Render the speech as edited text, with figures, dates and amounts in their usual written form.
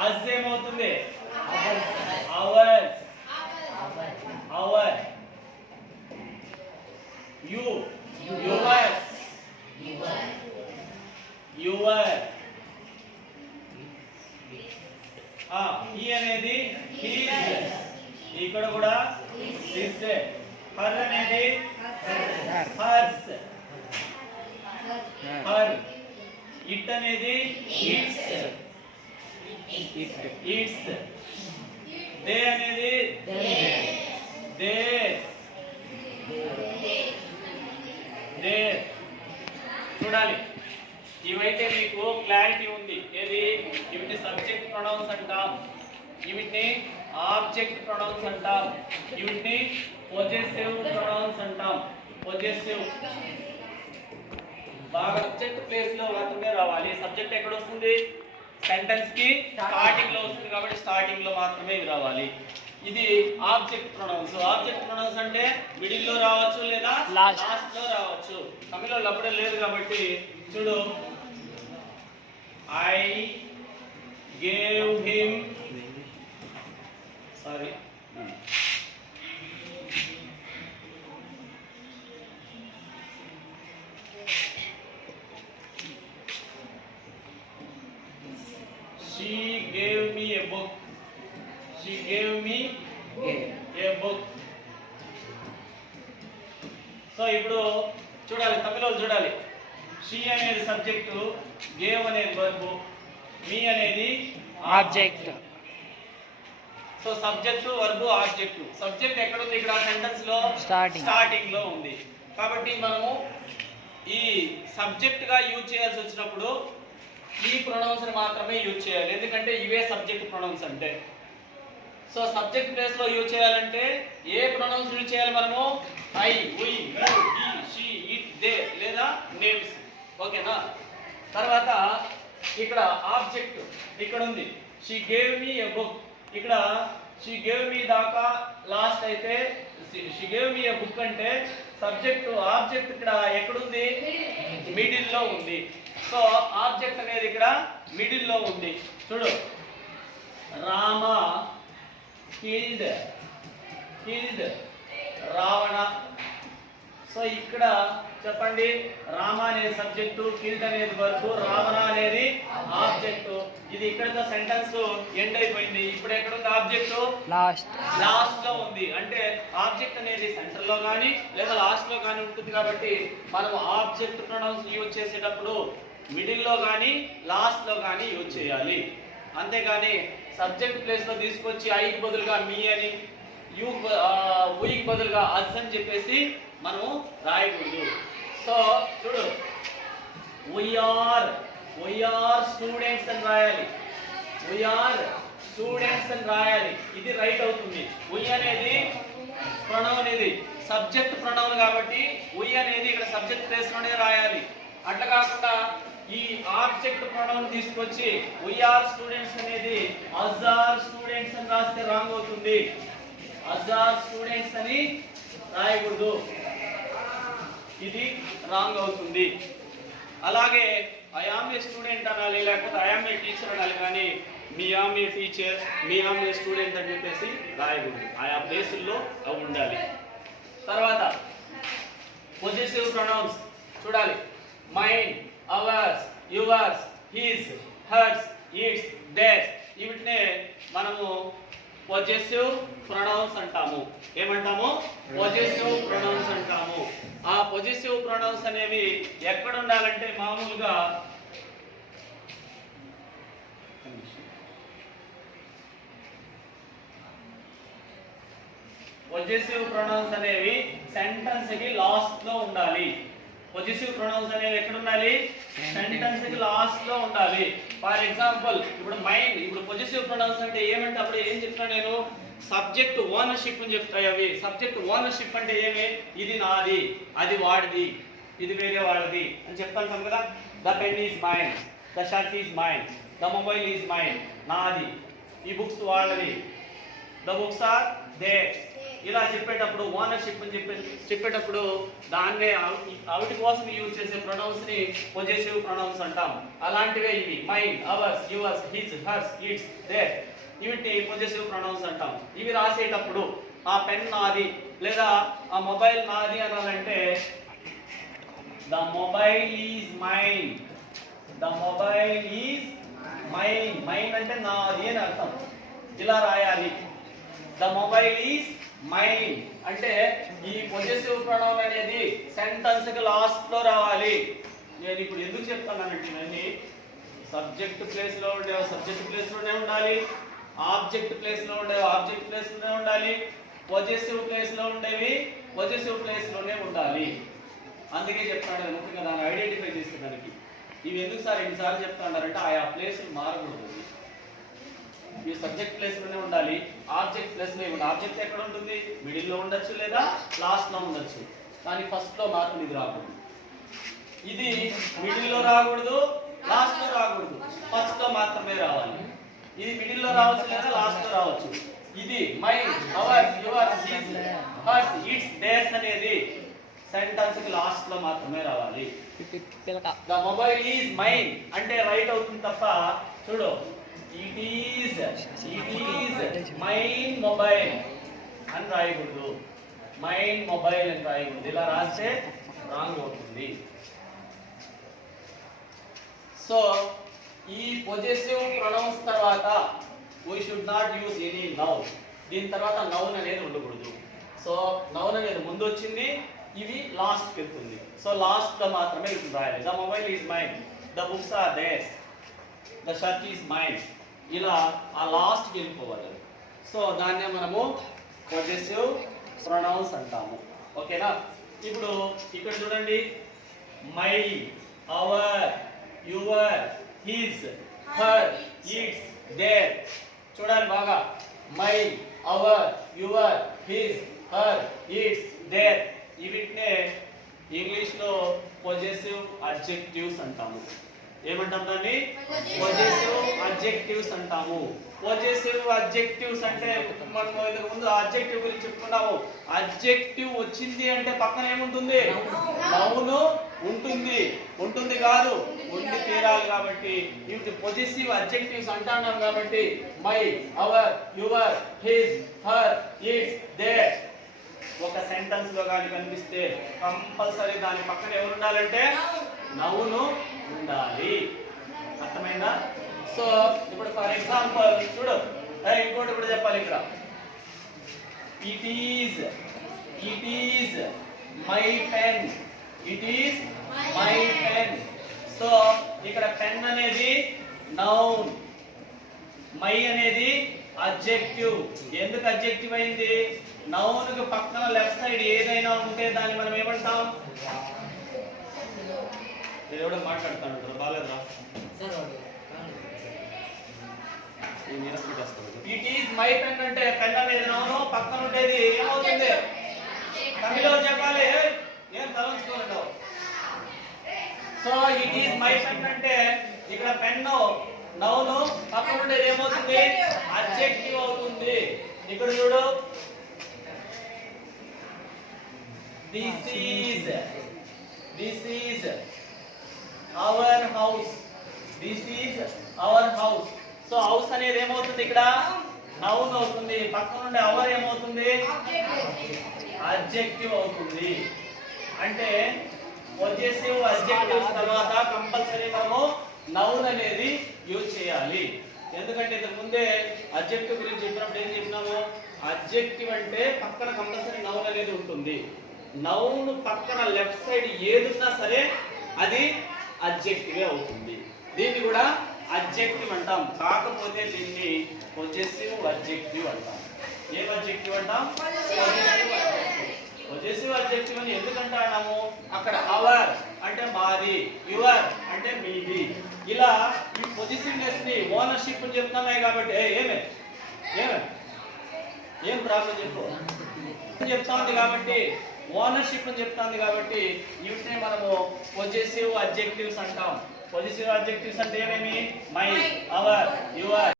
అజ్ ఏమవుతుంది ours our you yours your he అనేది his ఇక్కడ కూడా హిస్ హర్ అనేది హర్స్ హర్ ఇట్ అనేది ఇట్స్ ఇట్స్ దే అనేది దేర్ దేర్ చూడాలి ఇవైతే మీకు క్లారిటీ ఉంది ఏది వీటిని సబ్జెక్ట్ ప్రొనౌన్స్ అంటాం వీటిని ఆబ్జెక్ట్ ప్రొనౌన్స్ అంటాం వీటిని పొజెసివ్ ప్రొనౌన్స్ అంటాం పొజెసివ్ బాగా సబ్జెక్ట్ ప్లేస్ లో మాత్రమే రావాలి సబ్జెక్ట్ ఎక్కడ వస్తుంది సెంటెన్స్ కి స్టార్టింగ్ లో వస్తుంది కాబట్టి స్టార్టింగ్ లో మాత్రమే ఇవి రావాలి ఇది ఆబ్జెక్ట్ ప్రొనౌన్స్ అంటే మిడిల్ లో రావచ్చు లేదా లాస్ట్ లో రావచ్చు తమిళలో అప్పుడే లేదు కాబట్టి చూడు I gave him sorry she gave me a book she gave me a book so ఇప్పుడు చూడాలి తమిళలో చూడాలి she అనేది సబ్జెక్ట్ gave అనేది వర్బ్ me అనేది object so subject verb object subject ఎక్కడ ఉంది ఇక్కడ సెంటెన్స్ లో స్టార్టింగ్ లో ఉంది కాబట్టి మనము ఈ సబ్జెక్ట్ గా యూజ్ చేయాల్సి వచ్చినప్పుడు ఈ ప్రొనౌన్స్ మాత్రమే యూజ్ చేయాలి ఎందుకంటే ఇవే సబ్జెక్ట్ ప్రొనౌన్స్ అంటే సో సబ్జెక్ట్ ప్లేస్ లో యూజ్ చేయాలంటే ఏ ప్రొనౌన్స్ యూజ్ చేయాలి మనము I we you he she it they లేదా నేమ్స్ ఓకేనా తర్వాత ఇక్కడ ఆబ్జెక్ట్ ఇక్కడ ఉంది she gave me a book ఇక్కడ షీ గేవ్ మీ దాకా లాస్ట్ అయితే she gave me a book అంటే సబ్జెక్ట్ ఆబ్జెక్ట్ ఇక్కడ ఎక్కడుంది మిడిల్ లో ఉంది సో ఆబ్జెక్ట్ అనేది ఇక్కడ మిడిల్ లో ఉంది చూడు రామ కిల్డ్ రావణ సో ఇక్కడ చెప్పండి రామ అనేది సబ్జెక్టు కిల్డ్ అనేది వర్బ్ రావణ అనేది ఆబ్జెక్ట్ ఇది ఇక్కడతో సెంటెన్స్ ఎండ్ అయిపోయింది ఇప్పుడు ఎక్కడ ఉంది ఆబ్జెక్ట్ లాస్ట్ లో ఉంది అంటే ఆబ్జెక్ట్ అనేది సెంటర్ లో గానీ లేదా లాస్ట్ లో గానీ ఉంటుంది కాబట్టి మనం ఆబ్జెక్ట్ ప్రొనౌన్స్ యూజ్ చేసేటప్పుడు మిడిల్ లో గానీ లాస్ట్ లో గానీ యూజ్ చేయాలి అంతేగాని సబ్జెక్ట్ ప్లేస్ లో తీసుకొచ్చి ఐకి బదులుగా మీ అని యు కి బదులుగా అజ్ అని చెప్పేసి మనము రాయకూడదు సో చూడు we are students అని రాయాలి we are students అని రాయాలి ఇది రైట్ అవుతుంది we అనేది ప్రొనౌన్ ఇది సబ్జెక్ట్ ప్రొనౌన్ కాబట్టి we అనేది ఇక్కడ సబ్జెక్ట్ ప్లేస్ లోనే రాయాలి అట్లా కాకుండా ఈ ఆబ్జెక్ట్ ప్రొనౌన్ తీసుకొచ్చి we are students అనేది us are students అని రాస్తే రాంగ్ అవుతుంది us are students అని రాయకూడదు ఇది రాంగ్ అవుతుంది అలాగే ఐ యామ్ ఏ స్టూడెంట్ అనాలి లేకపోతే ఐ యామ్ ఏ టీచర్ అనాలి కానీ me am a teacher me am a student అని చెప్పేసి రాయకూడదు ఆయా ప్లేసుల్లో అవి ఉండాలి తర్వాత పొజెసివ్ ప్రొనౌన్స్ చూడాలి mine ours yours his hers its theirs వీటినే మనము పొజెసివ్ ప్రొనౌన్స్ అంటాము ఏమంటాము పొజెసివ్ ప్రొనౌన్స్ అంటాము ఆ పొజెసివ్ ప్రొనౌన్స్ అనేవి ఎక్కడ ఉండాలంటే మామూలుగా పొజెసివ్ ప్రొనౌన్స్ అనేవి సెంటెన్స్ కి లాస్ట్ లో ఉండాలి పొజెసివ్ ప్రొనౌన్స్ అనేవి ఎక్కడ ఉండాలి సెంటెన్స్ కి లాస్ట్ లో ఉండాలి ఫర్ ఎగ్జాంపుల్ ఇప్పుడు మైండ్ ఇప్పుడు పొజెసివ్ ప్రొనౌన్స్ అంటే ఏమంటే అప్పుడు ఏం చెప్తాను నేను సబ్జెక్ట్ ఓనర్షిప్ అని చెప్తాయి అవి సబ్జెక్ట్ ఓనర్షిప్ అంటే ఏమి ఇది నాది అది వాడిది ఇది వేరే వాళ్ళది అని చెప్తాను కదా the pen is mine the shirt is mine the mobile is mine నాది ఈ బుక్స్ వాళ్ళది ద బుక్స్ ఆర్ దే ఇలా చెప్పేటప్పుడు ఓనర్షిప్ అని చెప్పేటప్పుడు దాన్నే అవిటి కోసం యూజ్ చేసే ప్రొనౌన్స్ ని పొజెసివ్ ప్రొనౌన్స్ అంటాం. అలాంటివే ఇవి mine, ours, yours, his, hers, its, their, వీటిని పొజెసివ్ ప్రొనౌన్స్ అంటాం. ఇవి రాసేటప్పుడు ఆ పెన్ నాది లేదా ఆ మొబైల్ నాది అనాలంటే the mobile is mine, the mobile is mine. Mine అంటే నాది అని అర్థం. ఇలా రాయాలి. ద మొబైల్ ఈజ్ మైన్ అంటే ఈ పొజెసివ్ ప్రొనౌన్ అనేది సెంటెన్స్ కి లాస్ట్ లో రావాలి. నేను ఇప్పుడు ఎందుకు చెప్తానంటే ఇవన్నీ సబ్జెక్ట్ ప్లేస్ లో ఉండే సబ్జెక్ట్ ప్లేస్ లోనే ఉండాలి, ఆబ్జెక్ట్ ప్లేస్ లో ఉండే ఆబ్జెక్ట్ ప్లేస్ లోనే ఉండాలి, పొజెసివ్ ప్లేస్ లో ఉండేవి పొజెసివ్ ప్లేస్ లోనే ఉండాలి. అందుకే చెప్తాను ముఖ్యంగా దాన్ని ఐడెంటిఫై చేసేదానికి. ఇవి ఎందుకు సార్ ఎన్నిసార్లు చెప్తాడారంటే ఆయా ప్లేసులు మారకూడదు. ఈ సబ్జెక్ట్ ప్లేస్ లోనే ఉండాలి, ఆబ్జెక్ట్ ప్లేస్ లో ఉండాలి. ఆబ్జెక్ట్ ఎక్కడ ఉంటుంది? మిడిల్ లో ఉండొచ్చు లేదా లాస్ట్ లో ఉండొచ్చు, కానీ ఫస్ట్ లో మాత్రం ఇది రాకూడదు. ఇది మిడిల్ లో రాకూడదు, లాస్ట్ లో రాకూడదు, ఫస్ట్ లో మాత్రమే రావాలి. ఇది మిడిల్ లో రావచ్చు లేదా లాస్ట్ లో రావచ్చు. ఇది mine, ours, yours, his, hers, its, theirs అనేది సెంటెన్స్ కి లాస్ట్ లో మాత్రమే రావాలి. ద మొబైల్ ఈజ్ మైన్ అంటే రైట్ అవుతుంది తప్ప చూడు ఇట్ ఈజ్ మైన్ మొబైల్ అని రాయకూడదు. మైన్ మొబైల్ అని రాయకూడదు. ఇలా రాస్తే రాంగ్ అవుతుంది. సో ఈ పొజెసివ్ ప్రొనౌన్స్ తర్వాత we should not use any noun. దీని తర్వాత నౌన్ అనేది ఉండకూడదు. సో నౌన్ అనేది ముందు వచ్చింది, ఇవి లాస్ట్ కి వెళ్తుంది. సో లాస్ట్ లో మాత్రమే ఇది రాయాలి. The mobile is mine, the books are theirs, the shirt is mine. ఇలా ఆ లాస్ట్ కి వెళ్ళిపోవాలి. సో దాన్నే మనము పొజెసివ్ ప్రొనౌన్స్ అంటాము. ఓకేనా? ఇప్పుడు ఇక్కడ చూడండి my, our, your, his, her, its, their. చూడాలి బాగా. My, our, your, his, her, its, their. వీటినే ఇంగ్లీష్ లో పొజెసివ్ అడ్జెక్టివ్స్ అంటాము. ఏమంటాం దాన్ని? పొజెసివ్ అడ్జెక్టివ్స్ అంటాము. పొజెసివ్ అడ్జెక్టివ్స్ అంటే మనం ఇంతకు ముందు అడ్జెక్టివ్ గురించి చెప్పుకున్నాము. అడ్జెక్టివ్ వచ్చింది అంటే పక్కన ఏముంటుంది? నౌన్ ఉంటుంది. ఉంటుంది కాదు, ఉండి తీరాలి. కాబట్టి ఇవి పొజెసివ్ అడ్జెక్టివ్స్ అంటున్నాం. కాబట్టి my, our, your, his, her, its, their ఒక సెంటెన్స్ లో కానీ కనిపిస్తే కంపల్సరీ దాని పక్కన ఎవరు ఉండాలంటే నౌన్ ఉండాలి. అర్థమైందా? సో ఇప్పుడు ఫర్ ఎగ్జాంపుల్ చూడు, ఇంకోటి కూడా చెప్పాలి ఇక్కడ. It is my pen, it is my pen. So ఇక్కడ పెన్ అనేది నౌన్, మై అనేది అడ్జెక్టివ్. ఎందుకు అడ్జెక్టివ్ అయింది? నౌన్ కి పక్కన లెఫ్ట్ సైడ్ ఏదైనా ఉంటే దాన్ని మనం ఏమంటాం? ఎవడో మాట్లాడుతాడు బాలేదురా. ఇట్ ఈజ్ మై పెన్ అంటే పెన్ అనేది నౌన్, పక్కన ఉండేది ఏమవుతుంది? తమిళలో చెప్పాలి, ఏం తలంచుకోలేవు. So it is my pen అంటే ఇక్కడ పెన్ నౌన్, పక్కన ఉండేది ఏమవుతుంది? అడ్జెక్టివ్ అవుతుంది. ఇక్కడ చూడు, this is our house, this is our house. So house అనేది ఏమవుతుంది? ఇక్కడ నౌన్ అవుతుంది. పక్కన ఉండే అవర్ ఏమవుతుంది? అడ్జెక్టివ్ అవుతుంది. అంటే పొజెసివ్ అడ్జెక్టివ్స్ తర్వాత కంపల్సరీ మనము నౌన్ అనేది యూజ్ చేయాలి. ఎందుకంటే ఇంతకు ముందే అడ్జెక్టివ్ గురించి చెప్పినప్పుడు ఏం చెప్పినాము? అడ్జెక్టివ్ అంటే పక్కన కంపల్సరీ నౌన్ అనేది ఉంటుంది. నౌన్ పక్కన లెఫ్ట్ సైడ్ ఏదున్నా సరే అది అడ్జెక్టివే అవుతుంది. దీన్ని కూడా అడ్జెక్టివ్ అంటాం. కాకపోతే దీన్ని పొజెసివ్ అడ్జెక్టివ్ అంటాం. ఏం అడ్జెక్టివ్ అంటాం? పొజెసివ్ అడ్జెక్టివ్ అని ఎందుకంటే అన్నాము? అక్కడ అవర్ అంటే మాది, యువర్ అంటే మీది. ఇలా ఈ పొజిటివ్నెస్ ని ఓనర్షిప్ అని చెప్తున్నాయి. కాబట్టి ఏం ప్రాబ్లం చెప్పు చెప్తా ఉంది. కాబట్టి ఓనర్షిప్ అని చెప్తా ఉంది. కాబట్టి వీటిని మనము పొజెసివ్ అడ్జెక్టివ్స్ అంటాం. పొజెసివ్ అడ్జెక్టివ్స్ అంటే ఏమేమి? My, our, your,